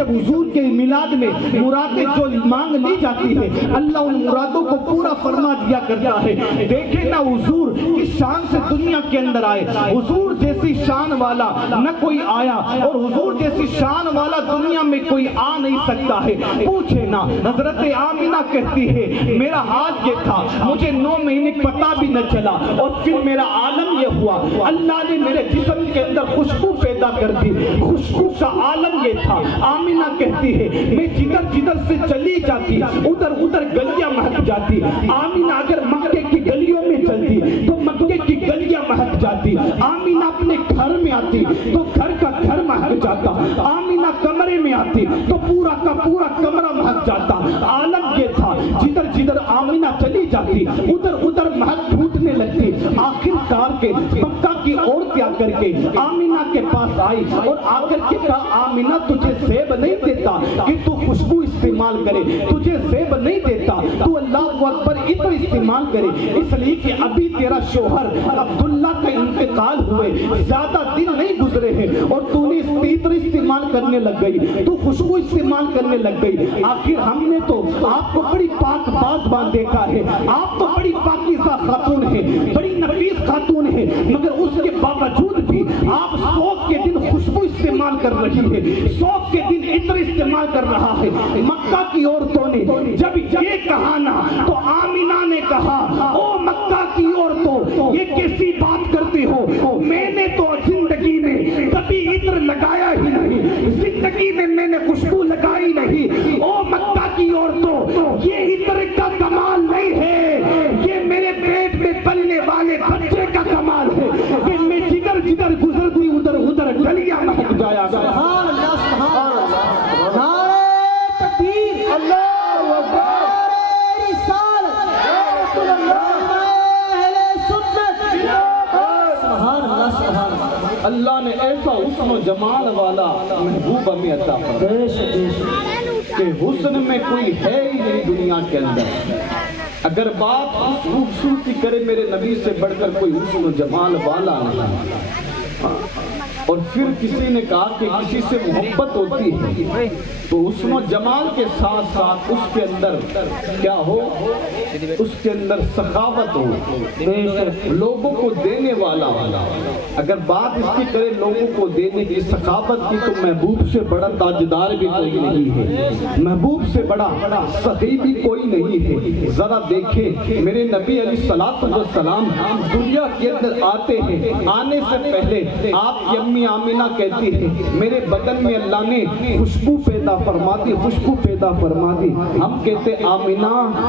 جب حضور کے میلاد میں مرادیں جو مانگ لی جاتی ہے اللہ ان مرادوں کو پورا فرما دیا کرتا ہے۔ دیکھیں نا حضور کس شان سے دنیا کے اندر آئے، حضور جیسی شان والا نہ کوئی آیا اور حضور جیسی شان والا دنیا میں کوئی آ نہیں سکتا ہے۔ پوچھے نا حضرت آمینہ کہتی ہے میرا حال یہ تھا، مجھے 9 مہینے پتہ بھی نہ چلا اور پھر میرا عالم یہ ہوا، اللہ نے میرے جسم کے اندر خوشبو پیدا کر دی، خوشبو کا عالم یہ تھا۔ آمینہ کہتی ہے میں جدھر سے چلی جاتی ادھر ادھر گلیاں مہک جاتی، آمینہ اگر مکے کی گلیوں میں چلتی تو مکے کی گلیاں مہک جاتی، آمینہ اپنے گھر میں آتی تو گھر کا گھر مہک جاتا، آمینہ کمرے میں آتی تو پورا کا پورا کمرہ مہک جاتا۔ عالم یہ تھا جدھر آمینہ چلی جاتی ادھر ادھر مہک پھوٹنے لگتی۔ آخر کار کے مکہ کی عورتیں آ کر کے آمینہ کے پاس آئی اور آ کر کے کہا آمینہ تجھے زیب نہیں دیتا کہ تو خوشبو استعمال کرے، تجھے زیب نہیں دیتا تو اللہ اکبر عطر استعمال کرے، اس لیے کہ ابھی تیرا شوہر عبداللہ کا انتقال ہوئے زیادہ دن نہیں گزرے ہیں اور تو نے عطر استعمال کرنے لگ گئی، تو خوشبو استعمال کرنے لگ گئی۔ آخر ہم نے تو آپ کو بڑی پاک باز دیکھا ہے، آپ تو بڑی پاکیزہ خاتون ہے، بڑی نفیس خاتون ہے، مگر اس کے باوجود بھی آپ 100 کے دن خوشبو استعمال کر رہی ہے، 100 کے دن عطر استعمال کر رہا ہے۔ مکہ کی عورتوں نے جب یہ کہا نا تو آمینہ نے کہا او مکہ کی عورتوں یہ کیسی بات کرتی ہو، میں نے تو زندگی میں کبھی عطر لگایا ہی نہیں، زندگی میں میں نے خوشبو لگائی نہیں۔ او مکہ کی عورتوں یہ عطر کا کمال نہیں ہے، یہ میرے پیٹ میں پلنے والے بچے کا کمال ہے، کہ میں جدھر گزر گئی ادھر ادھر گلیاں مہک جایا۔ سبحان اللہ سبحان اللہ، نعرہ تکبیر، اللہ اکبر، رسالت، رسول اللہ، اہل سنت، سبحان اللہ سبحان اللہ۔ اللہ نے ایسا حسن و جمال والا محبوب ہمیں عطا فرمایا کہ حسن میں کوئی ہے ہی نہیں دنیا کے اندر۔ اگر بات خوبصورتی کرے میرے نبی سے بڑھ کر کوئی حسن و جمال والا نہیں۔ اور پھر کسی نے کہا کہ کسی سے محبت ہوتی ہے تو حسن و جمال کے ساتھ ساتھ اس کے اندر کیا ہو، اس کے اندر سخاوت ہو، لوگوں کو دینے والا ہو۔ اگر بات اس کی کرے لوگوں کو دینے کی، سخاوت کی، تو محبوب سے بڑا تاجدار بھی کوئی نہیں ہے، محبوب سے بڑا سخی بھی کوئی نہیں ہے۔ ذرا دیکھیں میرے نبی علیہ السلام دنیا کے اندر آتے ہیں، آنے سے پہلے آپ کی امی آمینہ کہتی ہے میرے بدن میں اللہ نے خوشبو پیدا فرما دی، خوشبو پیدا فرما دی۔ ہم کہتے آمینہ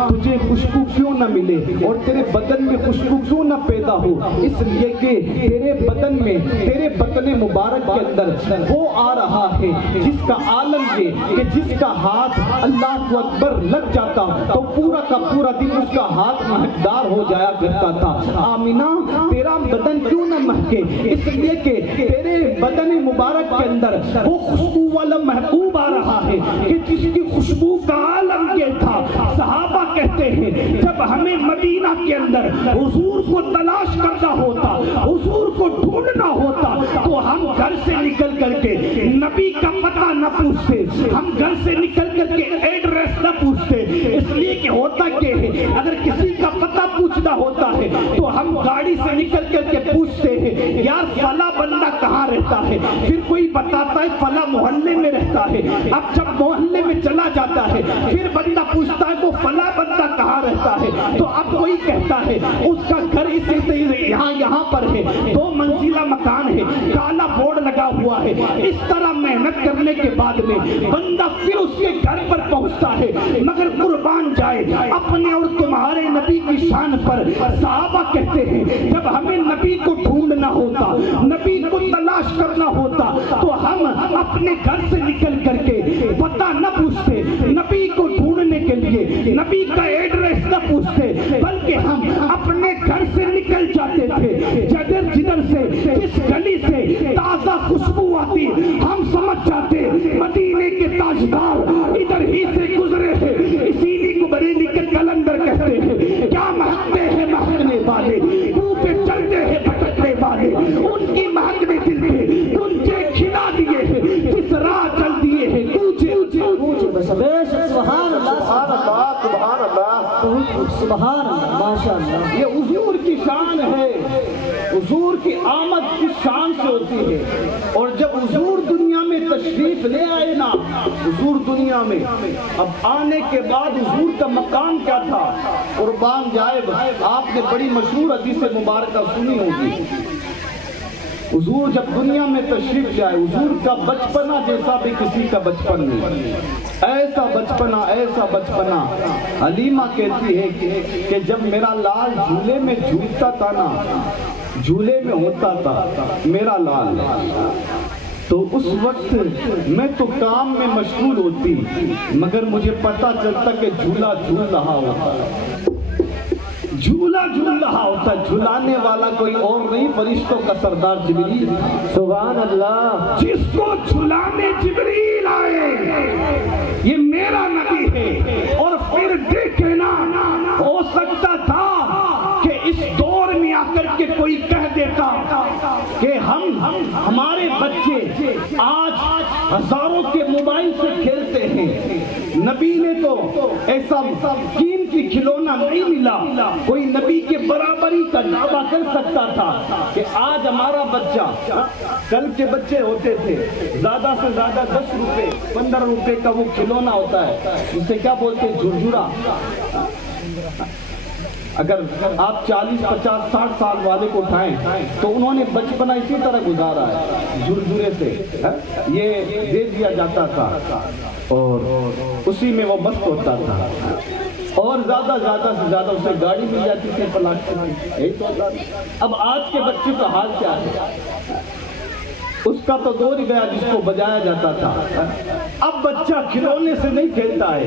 تجھے خوشبو کیوں نہ ملے اور تیرے بدن میں خوشبو کیوں نہ پیدا ہو؟ اس لیے کہ تیرے بدن میں، تیرے بدن مبارک کے اندر وہ آ رہا ہے جس کا عالم یہ کہ جس کا ہاتھ اللہ اکبر لگ جاتا تو پورا کا پورا دن اس کا ہاتھ مہکدار ہو جایا کرتا تھا۔ آمینہ تیرا بدن کیوں نہ مہکے؟ اس لیے کہ تیرے بدن مبارک کے اندر وہ خوشبو والا محبوب آ رہا ہے کہ جس کی خوشبو کا عالم یہ تھا۔ صحابہ کہتے ہیں جب ہمیں مدینہ کے اندر حضور کو تلاش کرنا ہوتا، حضور کو ڈھونڈنا ہوتا، تو ہم گھر سے نکل کر کے نبی کا پتہ نہ پوچھتے، ہم گھر سے نکل کر کے ایڈریس نہ پوچھتے، اس لیے کہ ہوتا کہ اگر کسی کا پتہ پوچھنا ہوتا ہے تو ہم گاڑی سے نکل کر کے پوچھتے ہیں یار فلاں بندہ کہاں رہتا ہے، پھر کوئی بتاتا ہے فلاں محلے میں رہتا ہے۔ اب جب محلے میں چلا جاتا ہے پھر بندہ پوچھتا ہے وہ فلاں بندہ کہاں رہتا ہے، تو اب کوئی کہتا ہے اس کا گھر یہاں پر ہے، 2 منزلہ مکان ہے، کالا بورڈ لگا ہوا ہے۔ اس طرح محنت کرنے کے بعد میں بندہ پھر اس کے گھر پر پہنچتا ہے، مگر قربان جائے اپنے اور تمہارے نبی کی شان پر۔ صحابہ کہتے ہیں جب ہمیں نبی کو ڈھونڈنا ہوتا، نبی کو تلاش کرنا ہوتا، تو ہم اپنے گھر سے نکل کر کے پتہ نہ پوچھتے، نبی کو ڈھونڈنے کے لیے نبی کا ایڈریس نہ پوچھتے، بلکہ ہم اپنے گھر سے نکل جاتے تھے۔ جدھر سے جس گلی سے تازہ خوشبو آتی ہم سمجھ جاتے مدینے کے تاجدار ادھر ہی سے گزرے ہیں، اسی لیے کو بریلی کے کلندر کہتے ہیں کیا مہکتے ہیں مہکنے والے، منہ پہ چلتے ہیں بھٹکنے والے، ان کی مہک نے دل پہ گنجے کھلا دیے ہیں، جس راہ چل دیے ہیں گونجے بے شک سبحان اللہ سبحان اللہ سبحان اللہ سبحان اللہ ماشاء اللہ. یہ حضور کی شان ہے. حضور کی آمد کس شان سے ہوتی ہے. اور جب حضور دنیا میں تشریف لے آئے نا, حضور دنیا میں, اب آنے کے بعد حضور کا مقام کیا تھا. قربان جائے, آپ نے بڑی مشہور حدیث مبارکہ سنی ہوگی. حضور جب دنیا میں تشریف لے آئے, حضور کا بچپنا جیسا بھی کسی کا بچپن نہیں. ایسا بچپنا حلیمہ کہتی ہے کہ جب میرا لال جھولے میں جھولتا تھا نا, جھولے میں ہوتا تھا میرا لال, تو اس وقت میں تو کام میں مشغول ہوتی, مگر مجھے پتا چلتا کہ جھولا جھول رہا ہوتا, جھولا جھول رہا ہوتا. جھلانے والا کوئی اور نہیں, فرشتوں کا سردار جبریل. سبحان اللہ. جس کو جھلانے جبریل آئے یہ میرا نبی ہے. اور پھر دیکھے نا, ہو سکتا تھا کہ اس دور میں آ کر کے کوئی کہہ دیتا کہ ہمارے بچے آج ہزاروں کے موبائل سے کھیلتے ہیں. نبی نے تو ایسا قیمتی کھلونا نہیں ملا. کوئی نبی کے برابری کا دعویٰ کر سکتا تھا کہ آج ہمارا بچہ, کل کے بچے ہوتے تھے زیادہ سے زیادہ 10 روپے 15 روپے کا وہ کھلونا ہوتا ہے, اسے کیا بولتے ہیں, جھرجھرا. اگر آپ 40 50 60 سال والے کو اٹھائیں تو انہوں نے بچپنا اسی طرح گزارا ہے, جھرجھرے سے یہ دے دیا جاتا تھا اور اسی میں وہ مست ہوتا تھا. اور زیادہ سے زیادہ اسے گاڑی مل جاتی تھی پلاسٹک کی. اب آج کے بچے کا حال کیا ہے, اس کا تو دور ہی گیا جس کو بجایا جاتا تھا. اب بچہ کھلونے سے نہیں کھیلتا ہے,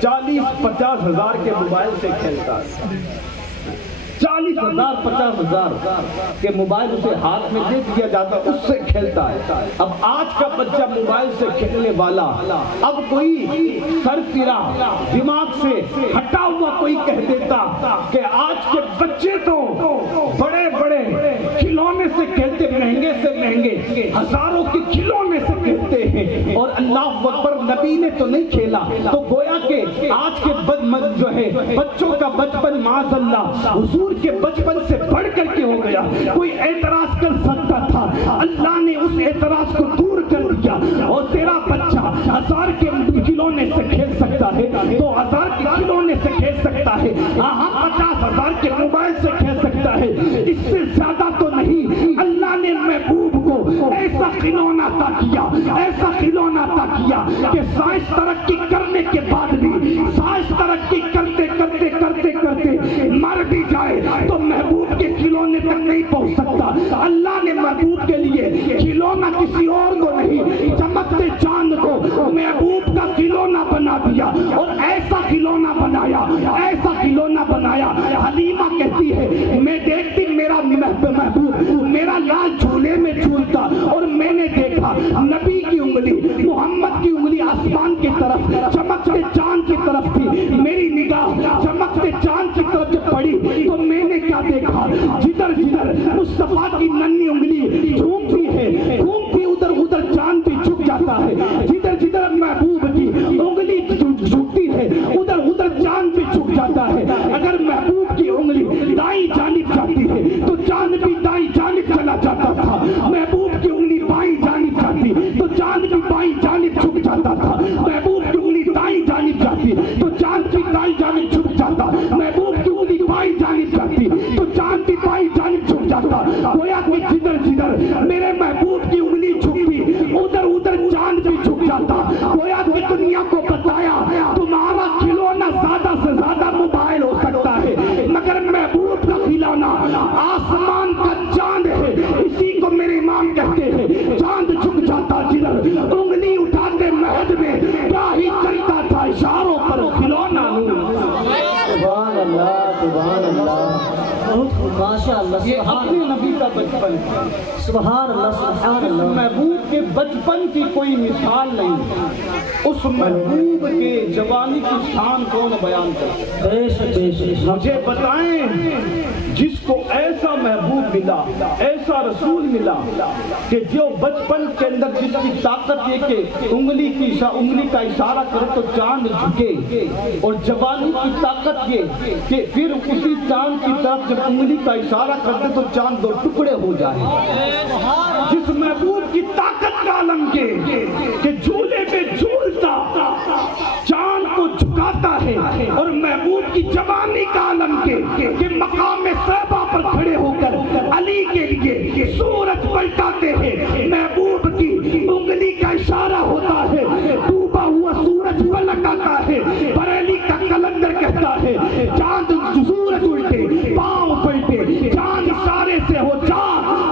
40-50 ہزار کے موبائل سے کھیلتا ہے. 40,000-50,000 کے موبائل اسے ہاتھ میں دے دیا جاتا, اس سے کھیلتا ہے. اب آج کا بچہ موبائل سے کھیلنے والا, اب کوئی سر پیرا دماغ سے ہٹا ہوا کوئی کہہ دیتا کہ آج کے بچے تو بڑے بڑے کھلونے سے کھیلتے, مہنگے سے مہنگے ہزاروں کے کھلونے سے کھیلتے ہیں, اور اللہ اکبر نبی نے تو نہیں کھیلا. تو گویا کہ آج کے جو ہے بچوں کا بچپن معاذ اللہ حضور کے بچپن سے بڑھ کر کے ہو گیا. کوئی اعتراض کر سکتا تھا, اللہ نے اس اعتراض کو دور کر دیا. اور تیرا بچہ 1000 کے کھلونے سے کھیل سکتا ہے, 2000 کے کھلونے سے کھیل سکتا ہے, 50,000 کے موبائل سے کھیل سکتا ہے, اس سے زیادہ تو نہیں. اللہ نے محبوب کو ایسا کھلونا عطا کیا, ایسا کھلونا عطا کیا کہ سائنس ترقی کرنے کے بعد بھی, سائنس ترقی کرتے کرتے کرتے کرتے مر بھی جائے تو محبوب کے کھلونے تک نہیں پہنچ سکتا. اللہ نے محبوب کے لیے کھلونا کسی اور کو نہیں, چمکتے چاند کو محبوب کا کھلونا بنا دیا. اور ایسا کھلونا بنایا, ایسا کھلونا بنایا. حلیمہ کہتی ہے میں دیکھتی میرا محبوب میرا لال جھولے میں جھولتا, اور میں نے دیکھا نبی کی انگلی, محمد کی انگلی آسمان کی طرف, چمکتے چاند کی طرف تھی. میری نگاہ چمکتے چاند کی طرف جب پڑی تو میں نے کیا دیکھا, جدھر جدھر مصطفیٰ کی ننھی انگلی جھومتی ہے, گھومتی ادھر ادھر چاند بھی جھک جاتا ہے. جدھر جدھر محبوب کی انگلی جھکتی ہے ادھر ادھر چاند بھی جھک جاتا ہے. اگر محبوب کی انگلی دائیں جانب جاتی ہے تو چاند بھی دائیں جانب چلا جاتا تھا. محبوب کی انگلی بائیں جانب جاتی تو چاند بھی بائیں جانب جھک جاتا تھا. محبوب کی انگلی دائیں جانب جاتی تو چاند بھی دائیں جانب جھک جاتا. محبوب کی انگلی بائیں جانب جاتی تو چاند بھی بائیں جانب جھک جاتا. گویا کہ جدھر جدھر میرے محبوب کی انگلی جھکتی ادھر ادھر چاند بھی جھک جاتا. گویا کہ دنیا کو بتایا تمہارا کھلونا زیادہ سے زیادہ موبائل ہو سکتا ہے, مگر محبوب کا کھلونا آسمان کا چاند ہے. اسی کو میرے امام کہتے ہیں چاند جھک جاتا جدھر انگلی اٹھاتے مہد میں کیا ہی چلتا تھا اشاروں پر کھلونا نور. سبحان اللہ سبحان اللہ, بہت خوب ماشاء اللہ. یہ اپنے نبی کا بچپن, سبحان اللہ سبحان اللہ. محبوب کے بچپن کی کوئی مثال نہیں. اس محبوب کے جوانی کی شان کون بیان کرتا ہے؟ مجھے بتائیں جس کو ایسا محبوب ملا، ایسا رسول ملا کہ جو بچپن کے اندر جس کی طاقت یہ کہ انگلی کا اشارہ کرے تو چاند جھکے، اور جوانی کی طاقت یہ کہ پھر اسی چاند کی طرف جب انگلی کا اشارہ کرتے تو چاند دو ٹکڑے ہو جائے، جس محبوب کی طاقت کا عالم یہ کہ جھولے میں جھولتا چاند کو جھکاتا ہے، اور محبوب کی جوانی کا عالم کہ مقام صحبہ پر کھڑے ہو کر علی کے لیے سورج پلٹاتے ہیں، محبوب کی انگلی کا اشارہ ہوتا ہے، ڈوبا ہوا سورج پلٹ آتا ہے، بریلی کا کلندر کہتا ہے چاند سورج الٹے پاؤں پلٹے، چاند اشارے سے ہو جا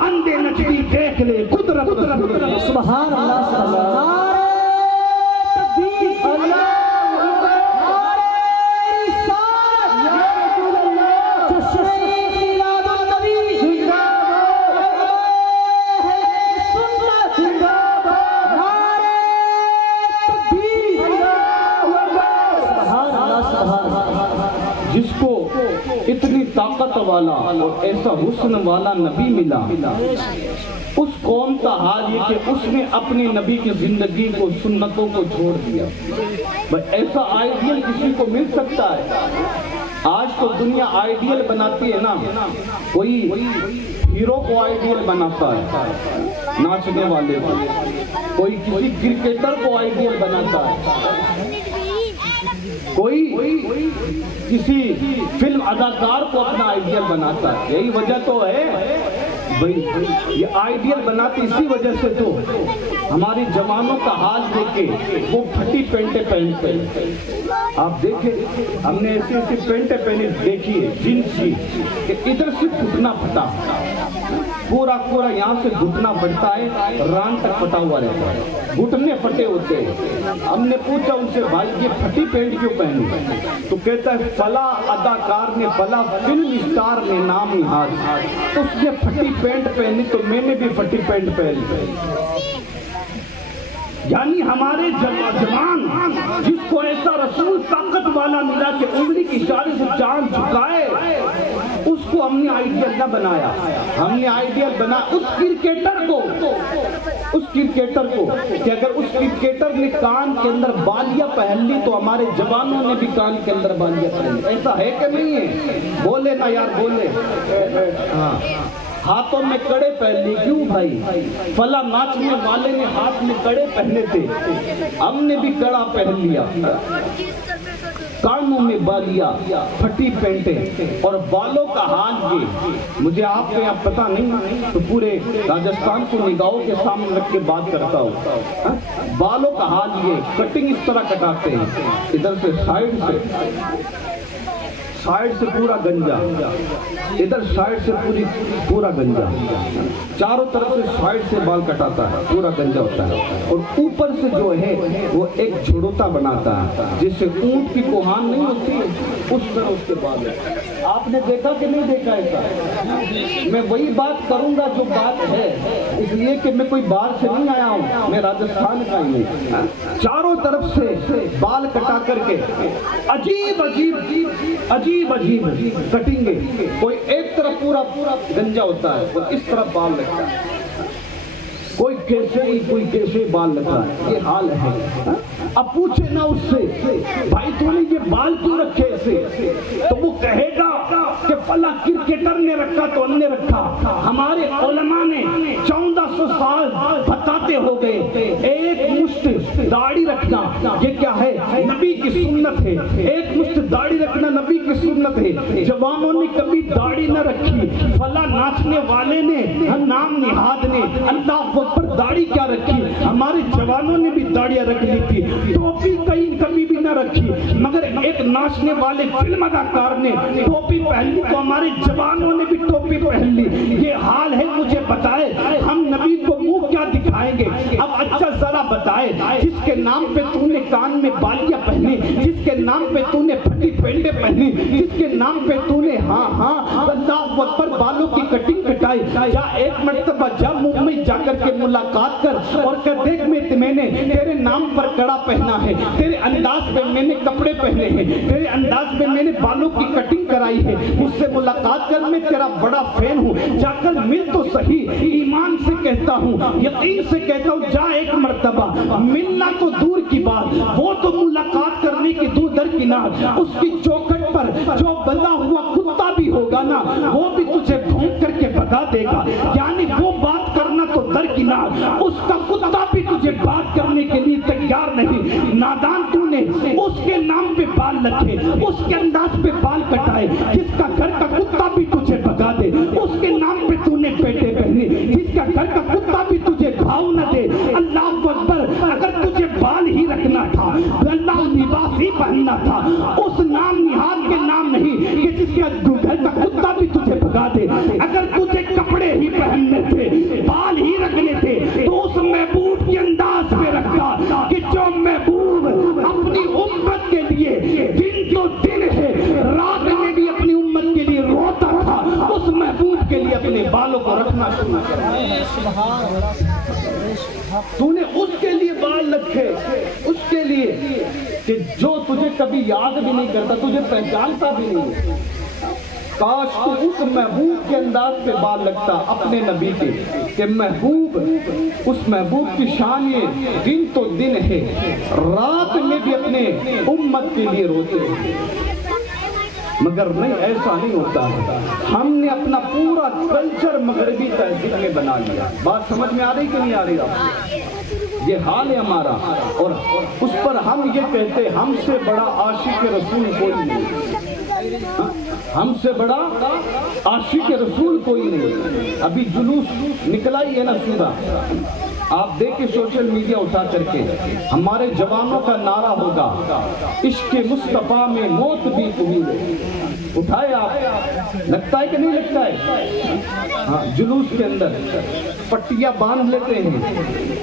اندھے نچلی دیکھ لے قدرت سبحان اللہ سبحان اللہ جس کو اتنی طاقت والا اور ایسا حسن والا نبی ملا، اس قوم کا حال یہ کہ اس نے اپنی نبی کی زندگی کو، سنتوں کو چھوڑ دیا۔ ایسا آئیڈیل کسی کو مل سکتا ہے؟ آج تو دنیا آئیڈیل بناتی ہے نا، کوئی ہیرو کو آئیڈیل بناتا ہے ناچنے والے کو، کوئی کسی کرکٹر کو آئیڈیل بناتا ہے، کوئی کسی فلم اداکار کو اپنا آئیڈیل بناتا ہے۔ یہی وجہ تو ہے بھئی، یہ آئیڈیل بناتی اسی وجہ سے تو ہماری جوانوں کا حال دیکھے وہ پھٹی پینٹیں پہنتے ہیں۔ آپ دیکھیں ہم نے ایسی ایسی پینٹیں پہنی دیکھی ہے جنس کی کہ ادھر سے گھٹنا پھٹا، پورا یہاں سے گھٹنا پھٹتا ہے، ران تک پھٹا ہوا رہتا ہے، گھٹنے پھٹے ہوتے ہیں۔ ہم نے پوچھا ان سے بھائی یہ پھٹی پینٹ کیوں پہنی؟ تو کہتا ہے فلاں اداکار نے، فلاں فلم اسٹار نے نام نہاد، اس نے پھٹی پینٹ پہنی تو میں نے بھی پھٹی پینٹ پہنی۔ یعنی ہمارے جوان جس کو ایسا رسول طاقت والا ملا کہ انگلی کی اشارے سے چاند جھکائے، اس کو ہم نے آئیڈیل نہ بنایا، ہم نے آئیڈیل بنا اس کرکٹر کو کہ اگر اس کرکٹر نے کان کے اندر بالیاں پہن لی تو ہمارے جوانوں نے بھی کان کے اندر بالیاں پہن لی۔ ایسا ہے کہ نہیں ہے؟ بولے نا یار، بولے۔ ہاں، ہاتھوں میں کڑے پہن لی، کیوں بھائی؟ فلاں ناچنے والے نے ہاتھ میں کڑے پہنے تھے، ہم نے بھی کڑا پہن لیا، کانوں میں بالیاں، پھٹی پینٹیں، اور بالوں کا حال یہ مجھے آپ کے یہاں پتہ نہیں تو پورے راجستھان کو نگاہوں کے سامنے رکھ کے بات کرتا ہوں۔ بالوں کا حال یہ کٹنگ اس طرح کٹاتے ہیں، ادھر سے سائیڈ سے پورا گنجا، ادھر سائیڈ سے پورا گنجا، چاروں طرف سے سائیڈ سے بال کٹاتا ہے، پورا گنجا ہوتا ہے، اور اوپر سے جو ہے وہ ایک جھڑوتا بناتا ہے جس سے اونٹ کی کوہان نہیں ہوتی اس طرح اس کے بال ہے۔ آپ نے دیکھا کہ نہیں دیکھا ایسا؟ میں وہی بات کروں گا جو بات ہے، اس لیے کہ میں کوئی باہر سے نہیں آیا ہوں، میں راجستھان کا ہی ہوں۔ چاروں طرف سے بال کٹا کر کے عجیب کٹیں گے، کوئی ایک طرف پورا گنجا ہوتا ہے اور اس طرف بال لگتا ہے، کوئی کیسے بال لگتا ہے، یہ حال ہے۔ اب پوچھے نا اس سے بھائی تو نے یہ بال کیوں رکھے ایسے، تو وہ کہے گا کہ فلاں کرکٹر نے رکھا تو ہم نے رکھا۔ ہمارے علماء نے 1400 سال بتاتے ہو گئے ایک مشت داڑھی رکھنا یہ کیا ہے؟ نبی کی سنت ہے، ایک مشت داڑھی رکھنا نبی کی سنت ہے۔ جوانوں نے کبھی داڑھی نہ رکھی، فلاں ناچنے والے نے، نام نہاد نے اللہ اکبر داڑھی کیا رکھی، ہمارے جوانوں نے بھی داڑیاں رکھ لی تھی، ٹوپی کبھی بھی نہ رکھی، مگر ایک ناچنے والے فلم اداکار نے ٹوپی پہن لی تو ہمارے جوانوں نے بھی ٹوپی پہن لی۔ یہ حال ہے، مجھے بتائے ہم نبی کو منہ کیا دکھائے؟ اٹھائیں گے. اب اچھا ذرا بتائے, جس کے نام پہ تو نے کان میں بالیاں پہنی, جس کے نام پہ تو نے پھٹی پینڈے پہنی, جس کے نام پہ تو نے اللہ اکبر بالوں کی کٹنگ کٹائی, جا ایک مرتبہ جا ممبئی جا کر کے ملاقات کر اور کہ دیکھ میں نے تیرے نام پر کڑا پہنا ہے, تیرے انداز پہ میں نے کپڑے پہنے ہیں, تیرے انداز پہ میں نے بالوں کی کٹنگ کرائی ہے, مجھ سے ملاقات کر, میں تیرا بڑا فین ہوں, جا کر مل تو صحیح. ایمان سے کہتا ہوں, یقین سے کہتا ہوں, جا ایک مرتبہ, ملنا تو دور کی بات, وہ تو ملاقات کرنے کی دور درکنار, اس کی چوکھٹ پر جو بندہ ہوا کتا بھی ہوگا نا, وہ بھی تجھے بھونک کر کے بتا دے گا. یعنی وہ بات کرنا تو درکنار, اس کا کتا بھی تجھے بات کرنے کے لیے تیار نہیں. نادان تو نے اس کے نام پہ بال رکھے, اس کے انداز پہ بال کٹائے, جس کا گھر کا کتا بھی تجھے بھگا دے, اس کے نام پہ تو نے پیٹے پہنے, جس کا گھر کا کتا بھی تجھے بھاؤ نہ دے. اللہ اکبر, اگر تجھے بال ہی رکھنا تھا, اللہ لباس ہی پہننا تھا, اس نام نہاد کے نام نہیں کہ جس کا گھر کا کتا بھی تجھے بھگا دے. اگر تجھے کپڑے ہی پہننے تھے, بال ہی رکھنے تھے, تو اس محبوب کے انداز میں رکھتا کہ جو محبوب اپنی امت کے لیے دن تو دن ہے, رات میں بھی اپنی امت کے لیے روتا تھا, اس محبوب کے لیے اپنے بالوں کو رکھنا شروع کر. تو نے اس کے لیے بال رکھے, اس کے لیے کہ جو تجھے کبھی یاد بھی نہیں کرتا, تجھے پہچانتا بھی نہیں. کاش تو اس محبوب کے انداز پہ بال لگتا اپنے نبی کے, کہ محبوب, اس محبوب کی شان یہ دن تو دن ہے, رات میں بھی اپنے امت کے لیے روتے ہیں. مگر نہیں, ایسا نہیں ہوتا ہے. ہم نے اپنا پورا کلچر مغربی تہذیب میں بنا لیا. بات سمجھ میں آ رہی کہ نہیں آ رہی آپ؟ یہ حال ہے ہمارا, اور اس پر ہم یہ کہتے ہم سے بڑا عاشق رسول کوئی نہیں, ہم سے بڑا عاشق رسول کوئی نہیں. ابھی جلوس نکلا ہی ہے نا سورہ, آپ دیکھیں سوشل میڈیا اٹھا کر کے, ہمارے جوانوں کا نعرہ ہوگا عشق مصطفیٰ میں موت بھی قبول ہے. اٹھائے آپ, لگتا ہے کہ نہیں لگتا ہے؟ ہاں, جلوس کے اندر پٹیاں باندھ لیتے ہیں,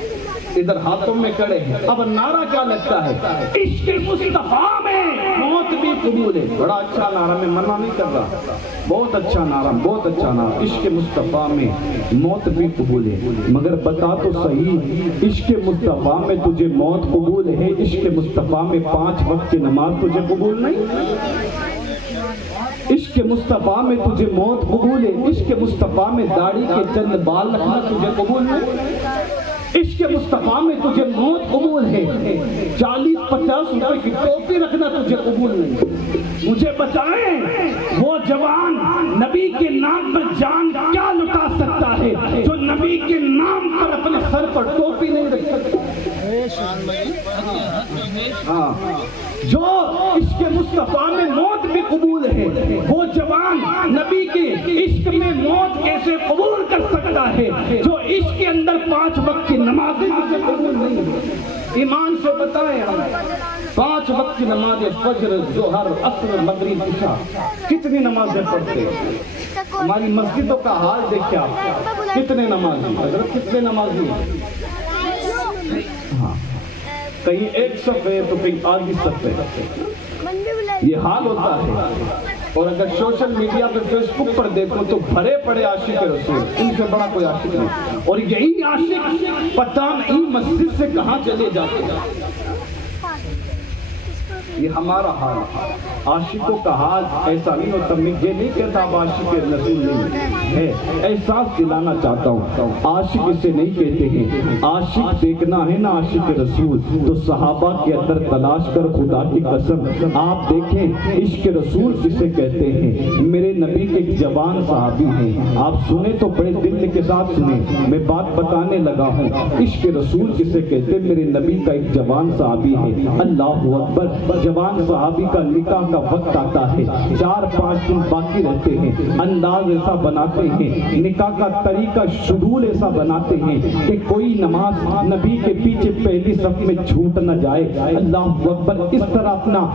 ادھر ہاتھوں میں کڑے ہیں. اب نعرہ کیا لگتا ہے؟ عشق مصطفیٰ میں موت بھی قبول ہے. بڑا اچھا نعرہ, میں منع نہیں کر رہا, بہت اچھا نعرہ, بہت اچھا نعرہ. عشق مصطفیٰ میں موت بھی قبول ہے. مگر بتا تو صحیح, عشق مصطفیٰ میں تجھے موت قبول ہے, عشق مصطفیٰ میں 5 وقت کی نماز تجھے قبول نہیں. عشق مصطفیٰ میں تجھے موت قبول ہے, عشق مصطفیٰ میں داڑھی کے چند بال رکھنا تجھے قبول نہیں. عشق مصطفیٰ میں تجھے موت قبول ہے, 40-50 روپے کی ٹوپی رکھنا تجھے قبول نہیں. مجھے بتائیں, وہ جوان نبی کے نام پر جان کیا لٹا سکتا ہے جو نبی کے نام پر اپنے سر پر ٹوپی نہیں رکھ سکتا؟ ہاں, جو عشق مصطفیٰ میں موت بھی قبول ہے, وہ جوان نبی کے عشق میں موت کیسے قبول کر سکتا ہے جو عشق کے اندر 5 وقت کی نمازیں جسے قبول نہیں ہے؟ ایمان سے بتائیں, ہم 5 وقت کی نماز فجر, ظہر, عصر, مغرب, عشاء, کتنی نمازیں پڑھتے ہیں؟ ہماری مسجدوں کا حال دیکھیں آپ, کتنے نمازی حضرت, کتنے نمازی ہیں؟ ہاں, کہیں ایک صف ہے تو کہیں آدھی صف ہے, یہ حال ہوتا ہے. اور اگر سوشل میڈیا پہ فیس بک پر دیکھو تو بھرے پڑے عاشق رسول, ان سے بڑا کوئی عاشق نہیں. اور یہی عاشق پتہ نہیں مسجد سے کہاں چلے جاتے ہیں. یہ ہمارا حال, عاشقوں کا حال ایسا نہیں ہوتا. میں یہ نہیں کہتا اب عاشق رسول نہیں ہے, احساس دلانا چاہتا ہوں, عاشق اسے نہیں کہتے ہیں. عاشق دیکھنا ہے نا عاشق رسول, تو صحابہ کے اندر تلاش کر, خدا کی قسم آپ دیکھیں عشق رسول کسے کہتے ہیں. میرے نبی کے ایک جوان صحابی ہیں, آپ سنیں تو بڑے دل کے ساتھ سنیں, میں بات بتانے لگا ہوں. عشق رسول کسے کہتے ہیں؟ میرے نبی کا ایک جوان صحابی ہے, اللہ اکبر, جوان صحابی کا نکاح کا وقت آتا ہے، 4-5 دن باقی رہتے ہیں، انداز ایسا بناتے ہیں، نکاح کا طریقہ شیڈول ایسا بناتے ہیں کہ کوئی نماز نبی کے پیچھے پہلی صف میں چھوٹ نہ جائے۔ اللہ اکبر، اس طرح اپنا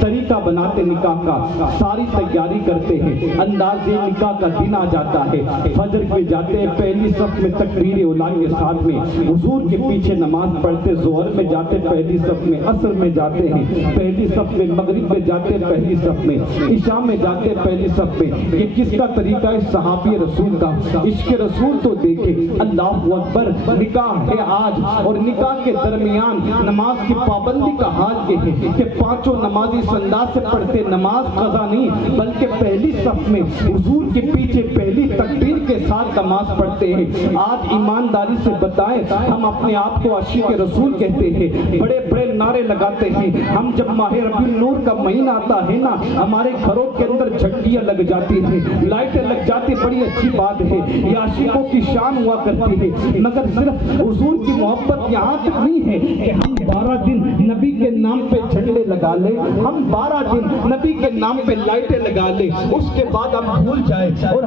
طریقہ بناتے نکاح کا، ساری تیاری کرتے ہیں۔ انداز نکاح کا دن آ جاتا ہے، فجر میں جاتے ہیں پہلی صف میں تکبیر اولیٰ کے ساتھ میں، حضور کے پیچھے نماز پڑھتے، ظہر میں جاتے پہلی صف میں، عصر میں جاتے ہیں پہلی صف میں، مغرب میں جاتے پہلی صف میں، عشاء میں جاتے پہلی صف میں۔ یہ کس کا طریقہ ہے؟ صحابی رسول کا۔ عشق رسول تو دیکھے، اللہ اکبر، نکاح ہے آج، اور نکاح کے درمیان نماز کی پابندی کا حال یہ ہے کہ 5 نمازی اس انداز سے پڑھتے، نماز قضا نہیں بلکہ پہلی صف میں حضور کے پیچھے پہلی تکبیر کے ساتھ نماز پڑھتے ہیں۔ آج ایمانداری سے بتائیں، ہم اپنے آپ کو عاشق رسول کہتے ہیں، بڑے بڑے نعرے لگاتے ہیں۔ ہم جب ماہ ربیع النور کا مہینہ آتا ہے نا، ہمارے گھروں کے اندر جھنڈیاں لگ جاتی ہیں، لائٹیں لگ جاتی، بڑی اچھی بات ہے، یہ عاشقوں کی شان ہوا کرتی ہے۔ مگر صرف حضور کی محبت یہاں تک نہیں ہے کہ ہم 12 دن نبی کے نام پہ جھنڈے لگا لیں، ہم 12 دن نبی کے نام پہ لائٹیں لگا لیں، اس کے بعد ہم بھول جائیں اور